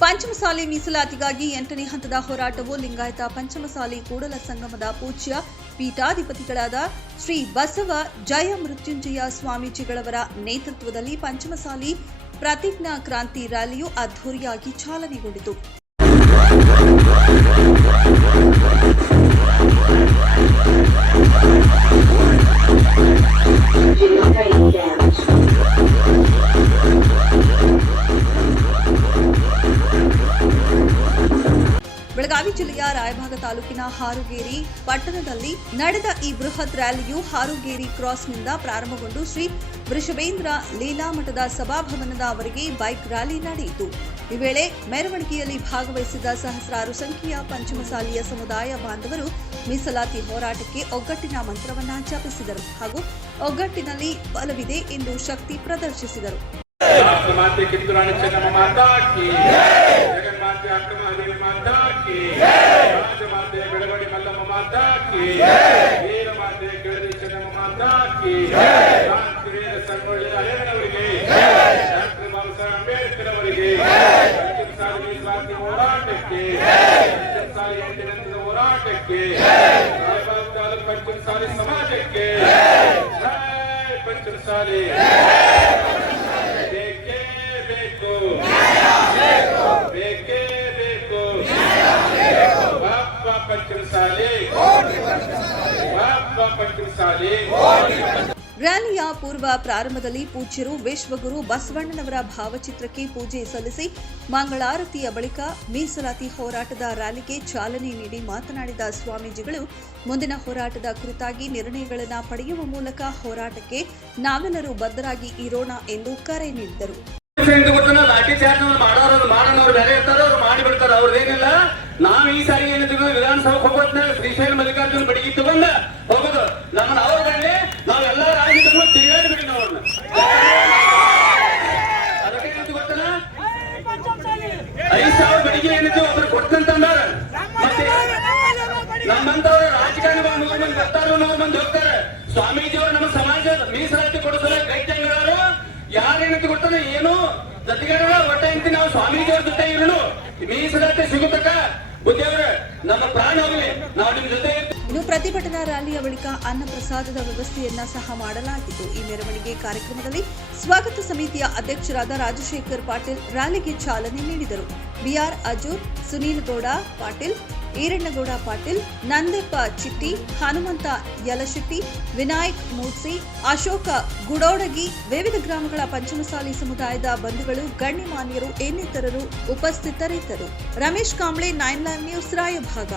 ಪಂಚಮಸಾಲಿ ಮೀಸಲಾತಿಗಾಗಿ ಎಂಟನೇ ಹಂತದ ಹೋರಾಟವು ಲಿಂಗಾಯತ ಪಂಚಮಸಾಲಿ ಕೂಡಲ ಸಂಗಮದ ಪೂಜ್ಯ ಪೀಠಾಧಿಪತಿಗಳಾದ ಶ್ರೀ ಬಸವ ಜಯ ಮೃತ್ಯುಂಜಯ ಸ್ವಾಮೀಜಿಗಳವರ ನೇತೃತ್ವದಲ್ಲಿ ಪಂಚಮಸಾಲಿ ಪ್ರತಿಜ್ಞಾ ಕ್ರಾಂತಿ ರ್ಯಾಲಿಯು ಅದ್ಧೂರಿಯಾಗಿ ಚಾಲನೆಗೊಂಡಿತು. ಬೆಳಗಾವಿ ಜಿಲ್ಲೆಯ ರಾಯಭಾಗ ತಾಲೂಕಿನ ಹಾರುಗೇರಿ ಪಟ್ಟಣದಲ್ಲಿ ನಡೆದ ಈ ಬೃಹತ್ ರ್ಯಾಲಿಯು ಹಾರುಗೇರಿ ಕ್ರಾಸ್ನಿಂದ ಪ್ರಾರಂಭಗೊಂಡು ಶ್ರೀ ವೃಷಭೇಂದ್ರ ಲೀಲಾ ಮಠದ ಸಭಾಭವನದವರೆಗೆ ಬೈಕ್ ರ್ಯಾಲಿ ನಡೆಯಿತು. ಈ ವೇಳೆ ಮೆರವಣಿಗೆಯಲ್ಲಿ ಭಾಗವಹಿಸಿದ ಸಹಸ್ರಾರು ಸಂಖ್ಯೆಯ ಪಂಚಮಸಾಲಿಯ ಸಮುದಾಯ ಬಾಂಧವರು ಮೀಸಲಾತಿ ಹೋರಾಟಕ್ಕೆ ಒಗ್ಗಟ್ಟಿನ ಮಂತ್ರವನ್ನ ಜಪಿಸಿದರು ಹಾಗೂ ಒಗ್ಗಟ್ಟಿನಲ್ಲಿ ಬಲವಿದೆ ಎಂದು ಶಕ್ತಿ ಪ್ರದರ್ಶಿಸಿದರು. ಮಾತೆ ಕಿತ್ತೂರಾಣಿ ಚೆನ್ನಮ್ಮ ಮಾತಾ ರಾಜ ಜಗನ್ಮಾತೆ ಅಕ್ಕಮಹಾದೇವಿ ಮಾತಾ ಕಿ ರಾಜಮಾತೆ ಬೆಳವಡಿ ಮಲ್ಲಮ್ಮ ಮಾತಾ ಕಿ ವೀರ ಮಾತೆ ಕೆಳದಿ ಚೆನ್ನಮ್ಮ ಮಾತಾಕಿ. ಕ್ರಾಂತಿವೀರ ಸಂಗೊಳ್ಳಿ ಅಯ್ಯನವರಿಗೆ ಡಾಕ್ಟರ್ ಬಾಬಾ ಸಾಹೇಬ್ ಅಂಬೇಡ್ಕರ್ ಅವರಿಗೆ. ಸಾಲಿ ಮೀಸಲಾತಿ ಹೋರಾಟಕ್ಕೆ. ಸಾಲಿ ಎಂಟಿನಂತದ ಹೋರಾಟಕ್ಕೆ. ರಾಯಬಾಗ್ ತಾಲೂಕು ಪಂಚಮ ಸಾಲಿ ಸಮಾಜಕ್ಕೆ ಜೈ ಪಂಚಮ ಸಾಲಿ ಬೇಕೇ ಬೇಕು ಬೇಕೇ ಬೇಕು ರ್ಯಾಲಿಯ ಪೂರ್ವ ಪ್ರಾರಂಭದಲ್ಲಿ ಪೂಜ್ಯರು ವಿಶ್ವಗುರು ಬಸವಣ್ಣನವರ ಭಾವಚಿತ್ರಕ್ಕೆ ಪೂಜೆ ಸಲ್ಲಿಸಿ ಮಂಗಳಾರತಿಯ ಬಳಿಕ ಮೀಸಲಾತಿ ಹೋರಾಟದ ರ್ಯಾಲಿಗೆ ಚಾಲನೆ ನೀಡಿ ಮಾತನಾಡಿದ ಸ್ವಾಮೀಜಿಗಳು ಮುಂದಿನ ಹೋರಾಟದ ಕುರಿತಾಗಿ ನಿರ್ಣಯಗಳನ್ನು ಪಡೆಯುವ ಮೂಲಕ ಹೋರಾಟಕ್ಕೆ ನಾವೆಲ್ಲರೂ ಬದ್ಧರಾಗಿ ಇರೋಣ ಎಂದು ಕರೆ ನೀಡಿದರು. ನಾವ್ ಈ ಸಾರಿ ಏನಿದ್ರು ವಿಧಾನಸಭೆ ಹೋಗೋದ್ನ ಶ್ರೀಶೈಲ ಮಲ್ಲಿಕಾರ್ಜುನ ಬಡಿಗೆ ತಗೊಂಡ ಹೋಗೋದು. ನಮ್ಮನ್ನ ಅವ್ರ ಬರಲಿ ನಾವೆಲ್ಲ ರಾಜ್ಯದಲ್ಲೂ ತಿರುಗಾಡಿ ಬಿಡಿ ಅದಕ್ಕೆ ಐದ್ ಸಾವಿರ ಬಡಿಗೆ ಏನಿತ್ತು ಅವ್ರು ಕೊಡ್ತಂತಂದಾರ ಮತ್ತೆ ನಮ್ಮಂತವ್ರು ರಾಜಕಾರಣ ಬಂದು ಬರ್ತಾರೋ ನಾವು ಬಂದು ಹೋಗ್ತಾರೆ. ಸ್ವಾಮೀಜಿಯವರು ನಮ್ಮ ಸಮಾಜ ಮೀಸಲಾತಿ ಕೊಡಿಸಲು ಕೈ ತಂಗಿರೋರು ಯಾರೇನಂತ ಕೊಡ್ತಾರೆ ಏನು ನಾವು ಜೊತೆ ಬುದ್ಧಿಯವ್ರೆ, ನಮ್ಮ ಪ್ರಾಣ ಹೋಗ್ಲಿ. ನಾವು ನಿಮ್ ಜೊತೆ ಇನ್ನು ಪ್ರತಿಭಟನಾ ರ್ಯಾಲಿಯ ಬಳಿಕ ಅನ್ನ ಪ್ರಸಾದದ ವ್ಯವಸ್ಥೆಯನ್ನ ಸಹ ಮಾಡಲಾಗಿತ್ತು. ಈ ಮೆರವಣಿಗೆ ಕಾರ್ಯಕ್ರಮದಲ್ಲಿ ಸ್ವಾಗತ ಸಮಿತಿಯ ಅಧ್ಯಕ್ಷರಾದ ರಾಜಶೇಖರ್ ಪಾಟೀಲ್ ರ್ಯಾಲಿಗೆ ಚಾಲನೆ ನೀಡಿದರು. ಬಿಆರ್ ಅಜೂರ್, ಸುನೀಲ್ ಗೌಡ, ಪಾಟೀಲ್ ಈರಣ್ಣಗೌಡ ಪಾಟೀಲ್, ನಂದೆಪ್ಪ ಚಿಟ್ಟಿ, ಹನುಮಂತ ಯಲಶೆಟ್ಟಿ, ವಿನಾಯಕ್ ಮೂರ್ಸಿ, ಅಶೋಕ ಗುಡೋಡಗಿ, ವಿವಿಧ ಗ್ರಾಮಗಳ ಪಂಚಮಸಾಲಿ ಸಮುದಾಯದ ಬಂಧುಗಳು, ಗಣ್ಯಮಾನ್ಯರು, ಇನ್ನಿತರರು ಉಪಸ್ಥಿತರಿದ್ದರು. Ramesh Kamble, nine live news, Raibag.